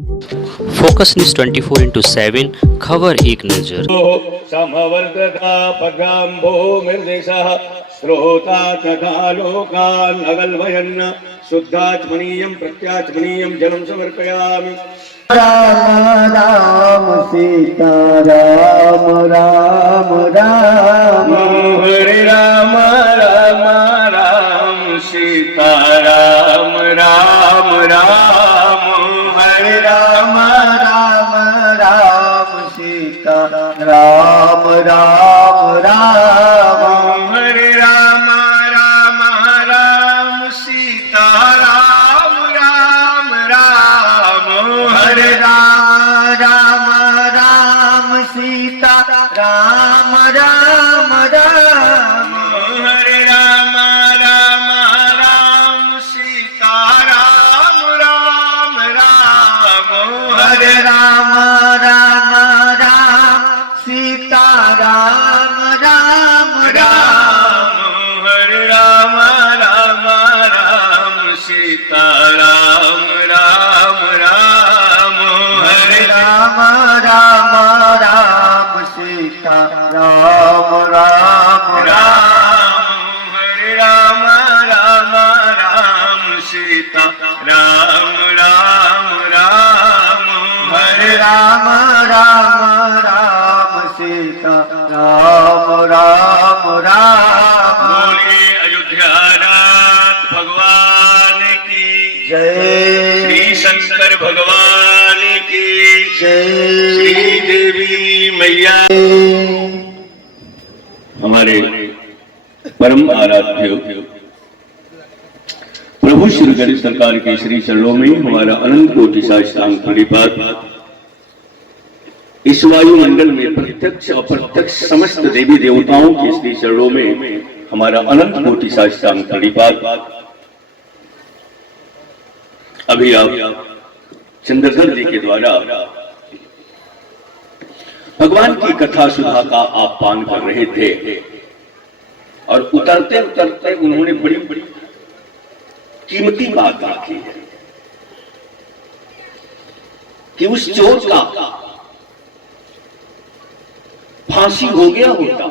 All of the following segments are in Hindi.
फोकस न्यूज 24/7 खबर एक नजर। समवर्तता पदाम्भो निर्देशः श्रोता तथा लोकान् अगल्भयन् शुद्धात्मनीयं प्रत्यात्मनीयं जलं समर्पयामि। राम राम सीता राम राम राम हरे राम राम राम सीता राम राम राम हरे राम राम राम सीता राम राम राम हरे राम राम राम सीता राम राम राम हरे राम राम राम सीता राम राम राम हरे राम राम राम सीता राम राम राम हरे राम राम राम सीता राम राम राम हरे राम राम राम सीता राम राम राम हरे राम राम राम सीता राम राम राम हरे राम राम राम सीता राम राम राम हरे राम राम राम सीता राम राम राम बोलिए अयोध्यानाथ भगवान की जय श्री शंकर भगवान की जय श्री देवी मैया। हमारे परम आराध्य प्रभु श्री गणेश सरकार के श्री चरणों में हमारा अनंत कोटि साष्टांग प्रणिपात। इस वायुमंडल में प्रत्यक्ष अप्रत्यक्ष समस्त देवी देवताओं के श्री चरणों में हमारा अनंत कोटि साष्टांग प्रणिपात। अभी आप चंद्रधर जी के द्वारा भगवान की कथा सुधा का आप पान कर रहे थे और उतरते उतरते उन्होंने बड़ी बड़ी कीमती बात आखी है कि उस चोर का फांसी हो गया होता,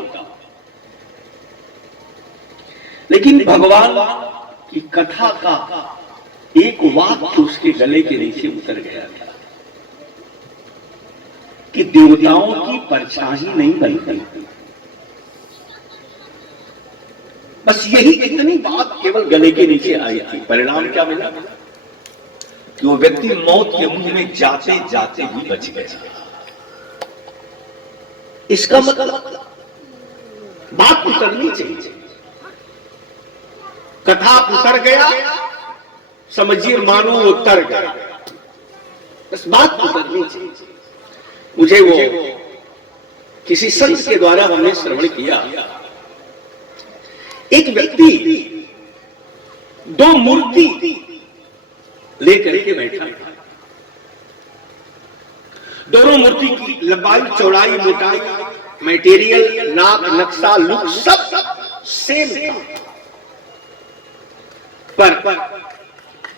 लेकिन भगवान की कथा का एक वाक्य उसके गले के नीचे उतर गया था कि देवताओं की परछाई नहीं बनती। बस यही इतनी बात केवल गले के नीचे आई थी। परिणाम क्या मिला कि वो व्यक्ति मौत के मुंह में जाते जाते भी बच गया। इसका मतलब बात उतरनी चाहिए। कथा उतर गया, समझिए मानो उतर गया, बस बात उतरनी चाहिए। मुझे वो किसी संत के द्वारा हमने श्रवण किया, एक व्यक्ति दो मूर्ति लेकर के बैठा था। दोनों मूर्ति की लंबाई चौड़ाई मोटाई मटेरियल नाक नक्शा लुक सब सेम था, पर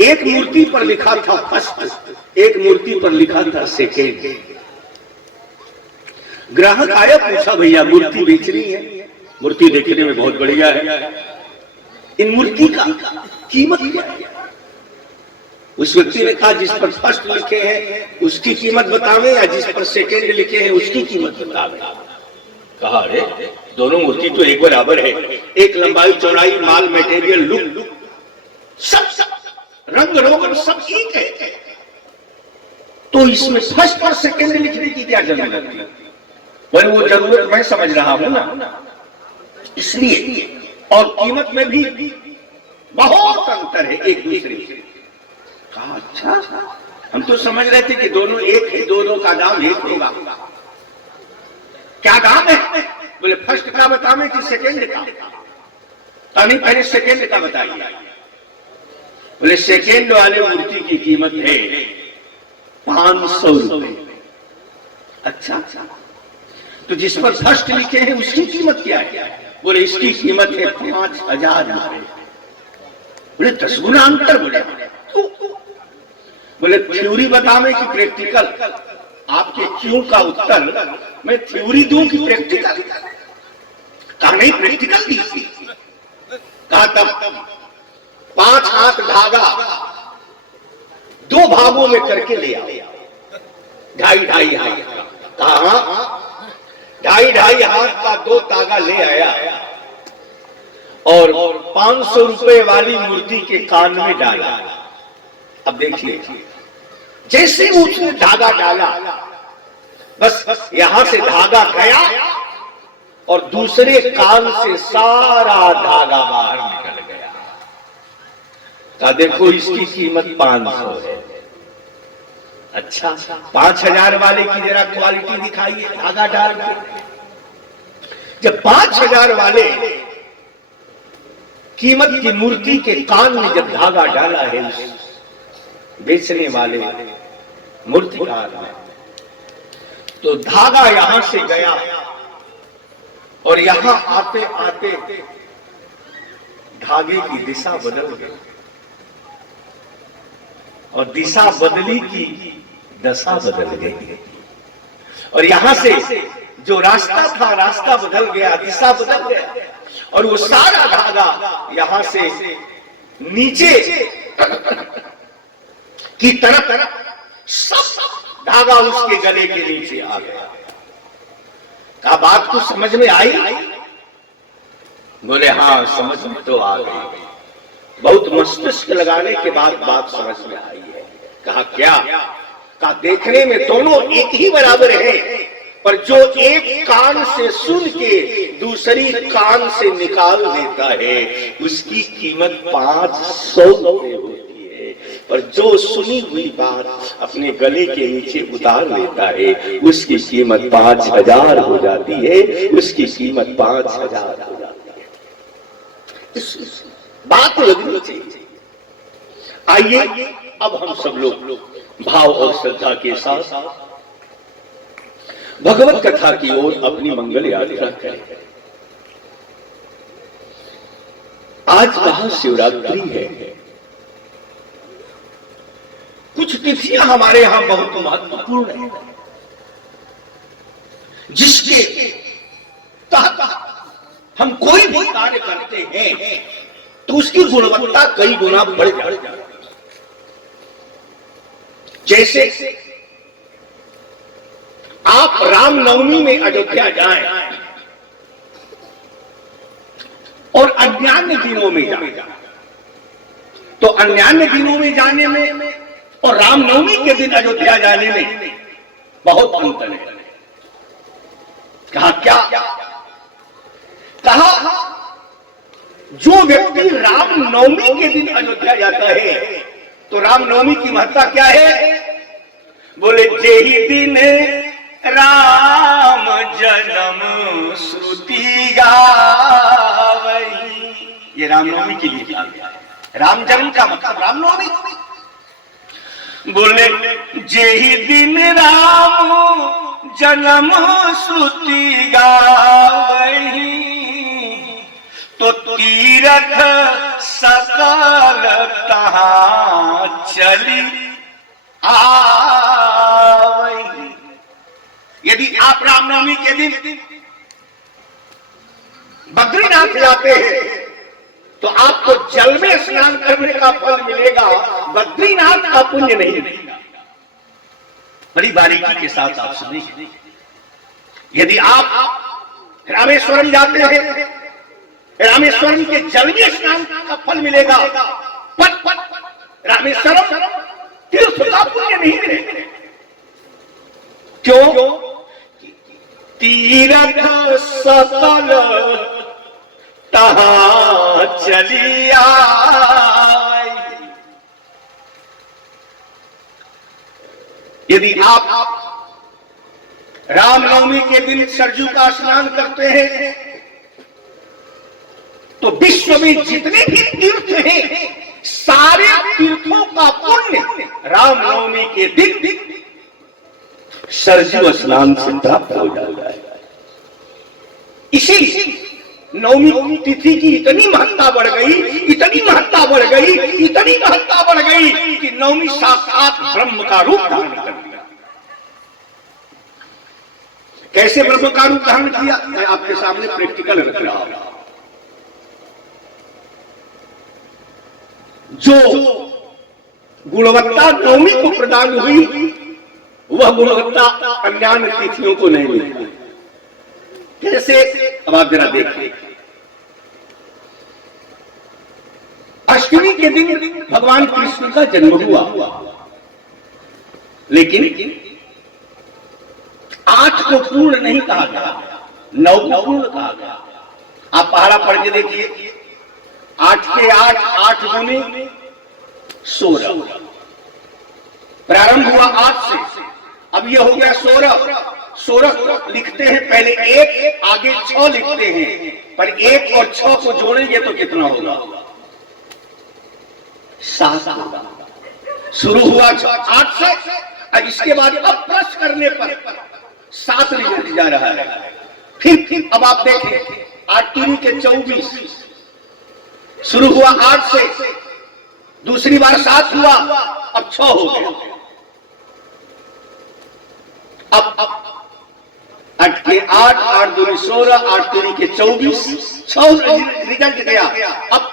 एक मूर्ति पर लिखा था फर्स्ट, एक मूर्ति पर लिखा था सेकेंड। ग्राहक आया, पूछा भैया मूर्ति बेचनी है? मूर्ति देखने में बहुत बढ़िया है, इन मूर्ति का कीमत क्या है? उस व्यक्ति ने कहा जिस पर फर्स्ट लिखे हैं उसकी कीमत बतावे या जिस पर सेकेंड लिखे हैं उसकी कीमत बतावे। कहा अरे दोनों मूर्ति तो एक बराबर है, एक लंबाई चौड़ाई माल मटेरियल लुक सब रंग रोगन सब एक है, तो इसमें फर्स्ट और सेकेंड लिखने की क्या जरूरत है? भाई वो जरूरत मैं समझ रहा हूं ना, इसलिए और कीमत में भी बहुत अंतर है एक दूसरे से। कहा अच्छा, हम तो समझ रहे थे कि दोनों एक है, दोनों का दाम एक होगा। क्या दाम है? बोले फर्स्ट का बतावे कि सेकेंड का? नहीं पहले सेकेंड का बताइए। बोले सेकेंड वाले मूर्ति की कीमत है 500 रुपए। अच्छा, तो जिस पर फर्स्ट लिखे हैं उसकी कीमत क्या है? बोले इसकी कीमत है 5000 रुपए। बोले 10 गुना अंतर। बोले बोले थ्योरी बतावे कि प्रैक्टिकल? आपके क्यों का उत्तर मैं थ्योरी दूं कि प्रैक्टिकल? कहा नहीं, प्रैक्टिकल दी। कहा तब 5 हाथ धागा 2 भागों में करके ले आओ, 2.5 हाथ। कहा 2.5 हाथ का 2 तागा ले आया और 500 रुपए वाली मूर्ति के कान में डाला। अब देखिए, जैसे उसने धागा डाला, बस यहां से धागा गया और दूसरे कान से सारा धागा बाहर निकल गया। कहा देखो इसकी कीमत 500 है। अच्छा, 5000 वाले की जरा क्वालिटी दिखाइए धागा डाल के। जब 5000 वाले कीमत की मूर्ति के कान में जब धागा डाला है बेचने वाले मूर्तिकार ने, तो धागा यहां से गया और यहां आते आते धागे की दिशा बदल गई और दिशा बदली की दशा बदल गई। और यहां से जो रास्ता था रास्ता बदल गया, दिशा बदल गया और वो सारा धागा यहां से नीचे की तरफ सब धागा उसके गले के नीचे आ गया। क्या बात कुछ समझ में आई? बोले हाँ, समझ में तो आ गई। बहुत मस्तिष्क लगाने के बाद बात समझ में आई है। कहा क्या? कहा देखने में दोनों एक ही बराबर है, पर जो एक कान से सुन के दूसरी कान से निकाल देता है उसकी कीमत 500 रुपए होती है, पर जो सुनी हुई बात अपने गले के नीचे उतार लेता है उसकी कीमत 5000 हो जाती है। उसकी कीमत 5000 हो जाती है। बात लगनी चाहिए। आइए अब हम सब लोग भाव और श्रद्धा के साथ भगवत कथा की ओर अपनी मंगल यात्रा करें। आज महाशिवरात्रि है। कुछ तिथियां हमारे यहां बहुत महत्वपूर्ण है, जिसके तहत हम कोई भी कार्य करते हैं तो उसकी गुणवत्ता कई गुना बढ़ जाती है। जैसे आप रामनवमी में अयोध्या जाएं और अन्यान्य दिनों में जाएं, तो अन्यान्य दिनों में जाने में और रामनवमी के दिन अयोध्या जाने में बहुत अंतर है। कहा क्या? कहा जो व्यक्ति रामनवमी के दिन अयोध्या जाता है तो रामनवमी की महत्ता क्या है? बोले जेहि दिन राम जन्म श्रुति गावई। ये रामनवमी के लिए राम जन्म का मतलब रामनवमी। बोले जेहि दिन राम जन्म श्रुति गावई, तो तीरथ सकल तहां चली आवई। यदि आप रामनवमी के दिन बद्रीनाथ जाते हैं तो आपको जल में स्नान करने का फल मिलेगा, बद्रीनाथ का पुण्य नहीं मिलेगा। बड़ी बारीकी के साथ आप सुनिए। यदि आप रामेश्वरम जाते हैं, रामेश्वरम के जल में स्नान का फल मिलेगा, रामेश्वरम तीर्थ का पुण्य नहीं मिलेगा। क्यों? तीरथ सकल तहां चली आई। यदि आप रामनवमी के दिन सरजू का स्नान करते हैं तो विश्व में जितने भी तीर्थ हैं सारे तीर्थों का पुण्य रामनवमी के दिन सरजू स्नान से प्राप्त हो जाता है। इसी नवमी तिथि की इतनी महत्ता बढ़ गई, इतनी महत्ता बढ़ गई, इतनी महत्ता बढ़ गई कि नवमी साक्षात ब्रह्म का रूप धारण कर दिया। कैसे ब्रह्म का रूप धारण किया, मैं आपके सामने प्रैक्टिकल रख रहा हूं। जो गुणवत्ता नवमी को प्रदान हुई, वह गुणवत्ता अन्य तिथियों को नहीं मिली। कैसे, अब आप जरा देखिए। अष्टमी के दिन भगवान कृष्ण का जन्म हुआ, लेकिन 8 को पूर्ण नहीं कहा गया, 9 को पूर्ण कहा गया। आप पहाड़ा पढ़ के देखिए, 8 के 8, 8 गुने 16। प्रारंभ हुआ 8 से, अब यह हो गया 16। 16 लिखते हैं पहले 1, आगे 6 लिखते हैं, पर 1 और 6 को जोड़ेंगे तो कितना होगा? 7 होगा। शुरू हुआ 8 से, और इसके बाद अब प्लस करने पर 7 रिजल्ट जा रहा है। फिर अब आप देखें, 8 तीन के 24, शुरू हुआ 8 से, दूसरी बार 7 हुआ, अब 6 हो गया। अब 8 के 8, 8 दूनी 16, 8 तीन के 24, 6 रिजल्ट गया। अब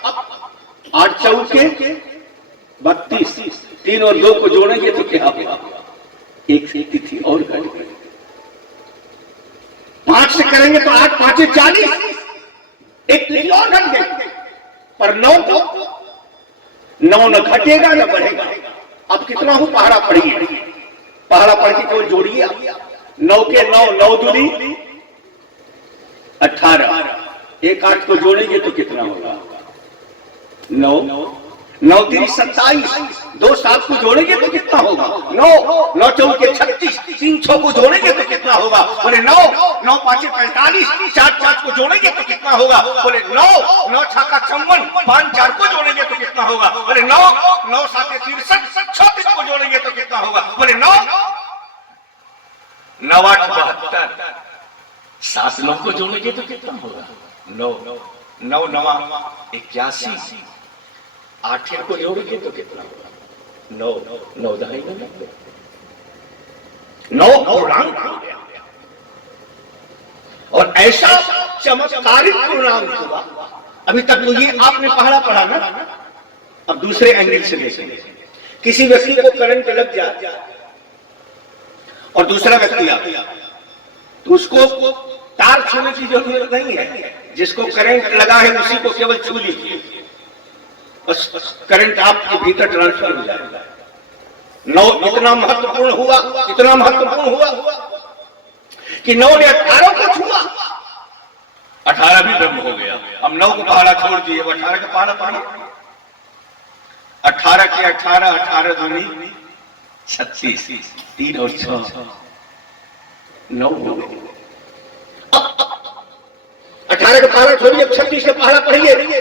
8 चौके 32, 3 और 2 को जोड़ेंगे तो क्या होगा? एक तिथि और घट गई। 5 से करेंगे तो 8 5 40, एक तिथि और घट गई। पर 9 न घटेगा न बढ़ेगा। अब कितना हो? पहाड़ा पढ़िए, पहाड़ा पढ़ के केवल जोड़िए। 9 के 9, 9 दूनी 18, एक 8 को जोड़ेंगे तो कितना होगा? 9 9 3 27, 2 7 को जोड़ेंगे तो कितना होगा? 9 9 4 के 36, 3 6 को जोड़ेंगे तो कितना होगा? बोले 9 9 5 45, 4 5 को जोड़ेंगे तो कितना होगा? बोले 9 9 6 का 54, 5 4 को जोड़ेंगे तो कितना होगा? बोले 9 9 7 63, 36 को जोड़ेंगे तो कितना होगा? बोले 9 9 8 72, 7 9 को जोड़ेंगे तो कितना होगा? 9 9 9 81, 8 को जोड़ेंगे तो कितना होगा? 9 9 9 पूर्णांक हो गया। और ऐसा चमत्कारिक पूर्णांक हुआ। अभी तक तो ये आपने पहाड़ा पढ़ा ना, अब दूसरे एंगल से देखेंगे। किसी व्यक्ति को करंट लग जाए और दूसरा व्यक्ति आ गया, तो उसको तार छूने की जरूरत नहीं है। जिसको करंट लगा है उसी को केवल छू लीजिए, बस करंट आपके भीतर ट्रांसफर हो जाएगा। 9 इतना महत्वपूर्ण हुआ, इतना महत्वपूर्ण हुआ कि 9 ने 18 को छुआ, 18 भी ब्रह्म हो गया। अब 9 को पहाड़ा छोड़ दिए, 18 का पहाड़ा पढ़ा। 18 के 18, 18 दूनी 36, 3 और 6 9 हो गए। 18 का पहाड़ा छोड़िए, 36 का पहाड़ा पढ़िए।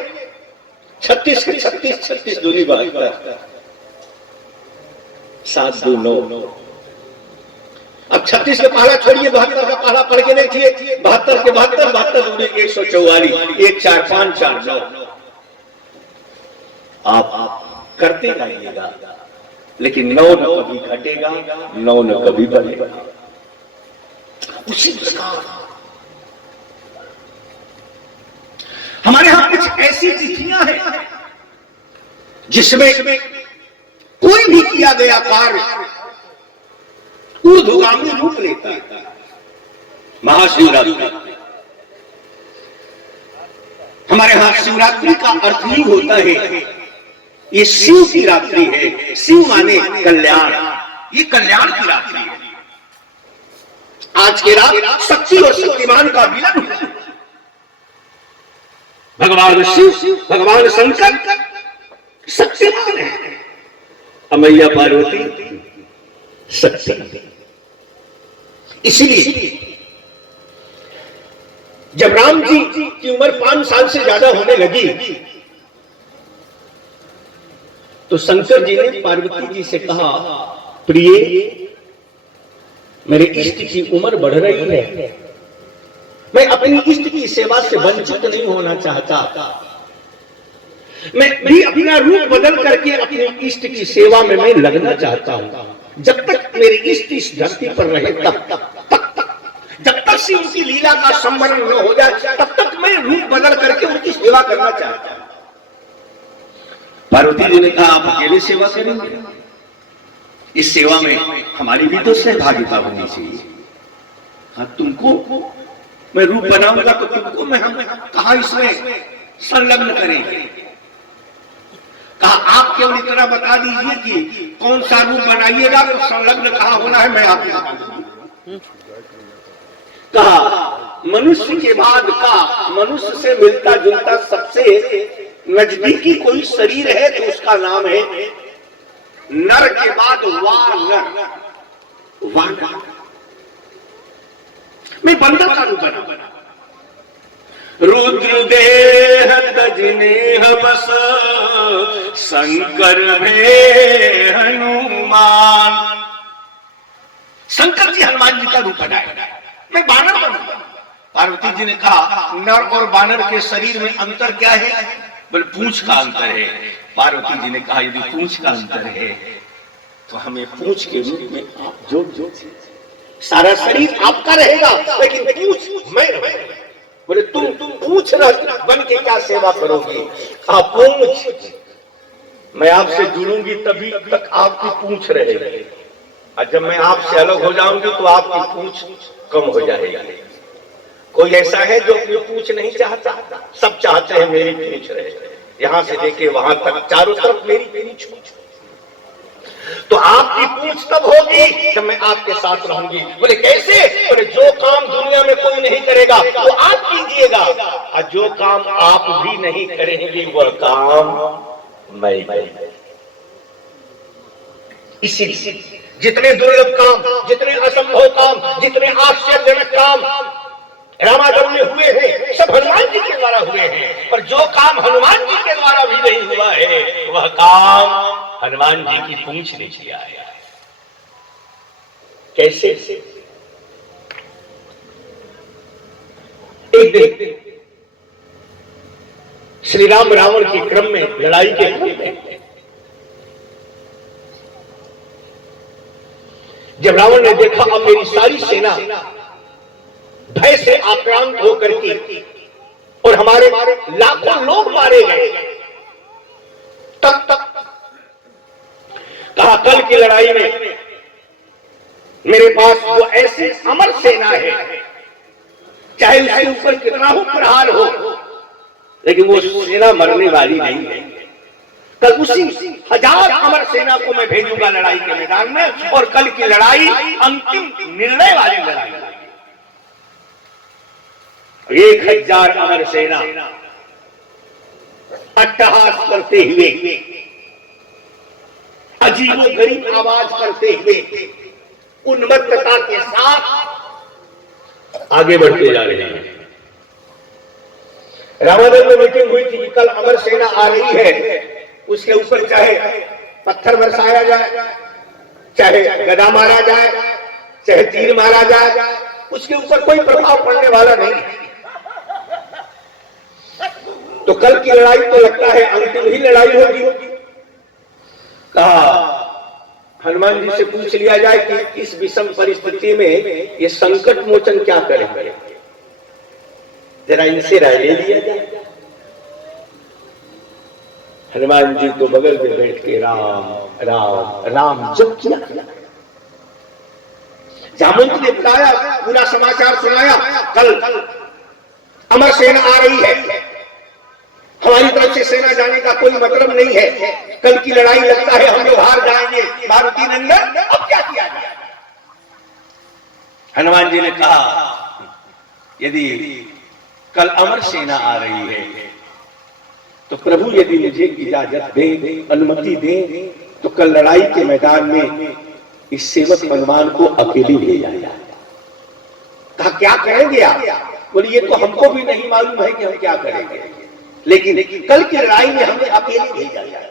36 के 36, 36 दूनी 72, 7 2 9। अब 36 के पहाड़ा छोड़िए, 72 का पहाड़ा पढ़ के देखिए। 72 के 72, 72 दूनी 144, 1 4 5 4 9। आप करते रहिएगा, लेकिन 9 न कभी घटेगा, 9 न कभी बढ़ेगा। उसी प्रकार हमारे यहां कुछ ऐसी तिथियां हैं जिसमें कोई भी किया गया कार्य ऊर्ध्वगामी रूप लेता है। महाशिवरात्रि, हमारे यहां शिवरात्रि का अर्थ ही होता है, ये शिव की रात्रि है। शिव माने कल्याण, ये कल्याण की रात्रि है। आज की रात शक्ति और शक्तिमान का मिलन है। भगवान शिव, भगवान शंकर शक्तिमान है, मैया पार्वती शक्ति। इसलिए जब राम जी की उम्र 5 साल से ज्यादा होने लगी तो शंकर जी ने पार्वती जी से कहा, प्रिय, मेरे इष्ट की उम्र बढ़ रही है, मैं अपनी इष्ट की सेवा से वंचित नहीं होना चाहता। मैं भी अपना रूप बदल करके अपने इष्ट की सेवा में मैं लगना चाहता हूं। जब तक मेरे इष्ट इस धरती पर रहे तब जब तक से उनकी लीला का संवरण न हो जाए तब तक मैं रूप बदल करके उनकी सेवा करना चाहता हूं। पार्वती जी ने कहा, आप अकेले सेवा करेंगे? इस सेवा में हमारी भी तो सहभागिता होनी चाहिए। हाँ, तुमको मैं रूप बनाऊंगा तो तुमको मैं हम कहा इसमें संलग्न करेंगे। कहा, आप केवल इतना बता दीजिए कि कौन सा रूप बनाइएगा तो संलग्न कहाँ होना है, मैं आपको बता दूंगा। कहा, मनुष्य के बाद का मनुष्य से मिलता जुलता सबसे नजदीकी कोई शरीर है तो उसका नाम है नर के बाद वानर। वानर मैं बंदर का रूप बना। रुद्र देह तजनेह बस शंकर भे हनुमान। शंकर जी हनुमान जी का रूप बनाए, मैं बानर बनूंगा। पार्वती जी ने कहा, नर और बानर के शरीर में अंतर क्या है? बोले, पूंछ का अंतर है। पार्वती जी ने कहा, यदि पूंछ का अंतर है तो हमें पूंछ के रूप में आप जो सारा शरीर आपका रहेगा लेकिन पूंछ मैं रहूंगा। बोले, तुम पूंछ बन के क्या सेवा करोगी? कहा, पूंछ मैं आपसे जुड़ूंगी तभी तक आपकी पूंछ रहेगी, और जब मैं आपसे अलग हो जाऊंगी तो आपकी पूंछ कम हो जाएगी। कोई ऐसा है जो अपनी पूंछ नहीं चाहता? सब चाहते हैं मेरी पूंछ रहे, यहां से लेके वहां तक चारों तरफ मेरी पूंछ। तो आपकी पूंछ तब होगी जब मैं आपके साथ रहूंगी। बोले, कैसे? बोले, जो काम दुनिया में कोई नहीं करेगा वो आप कीजिएगा, और जो काम आप भी नहीं करेंगे वह काम मैं करूंगा। इसीलिए जितने दुर्लभ काम, जितने असंभव काम, जितने आश्चर्यजनक काम रामायण में हुए हैं सब हनुमान जी के द्वारा हुए हैं, पर जो काम हनुमान जी के द्वारा भी नहीं हुआ है वह काम हनुमान जी की पूंछ ने किया है। कैसे? एक दिन श्री राम रावण के क्रम में, लड़ाई के क्रम में, जब रावण ने देखा अब मेरी सारी सेना भय से आक्रांत होकर के और हमारे लाखों लोग मारे गए, तब कहा, कल की लड़ाई में मेरे पास वो ऐसी अमर सेना है, चाहे उसके ऊपर कितना हो प्रहार हो, लेकिन वो सेना मरने वाली नहीं है। कल उसी 1000 अमर सेना को मैं भेजूंगा लड़ाई के मैदान में, और कल की लड़ाई अंतिम निर्णय वाली लड़ाई। 1000 अमर सेना अट्टहास करते हुए, अजीबो गरीब आवाज करते हुए, उन्मत्तता के साथ आगे बढ़ते जा रहे हैं। रामायण में मीटिंग हुई थी कि कल अमर सेना आ रही है, उसके ऊपर चाहे पत्थर बरसाया जाए, चाहे गदा मारा जाए, चाहे तीर मारा जाए, उसके ऊपर कोई प्रभाव पड़ने वाला नहीं है। तो कल की लड़ाई तो लगता है अंतिम ही लड़ाई होगी। कहा, हनुमान जी से पूछ लिया जाए कि इस विषम परिस्थिति में ये संकट मोचन क्या करेंगे, जरा इनसे राय ले लिया जाए। हनुमान जी तो बगल में बैठ के राम राम राम जप किया। जामवंत ने बताया, पूरा समाचार सुनाया, कल अमर सेना आ रही है, हमारी तरफ से सेना जाने का कोई मतलब नहीं है, कल की लड़ाई लगता है हम लोग हार जाएंगे। मारुति नंदन, अब क्या किया जाए? हनुमान जी ने कहा, यदि कल अमर सेना आ रही है तो प्रभु यदि मुझे इजाजत दे, अनुमति दे, तो कल लड़ाई के मैदान में इस सेवक हनुमान को अकेले भेजा जाए। कहा, क्या करेंगे आप? बोले, ये तो हमको भी नहीं मालूम है कि हम क्या करेंगे, लेकिन कल की लड़ाई में हमें अकेले भेजा जाए।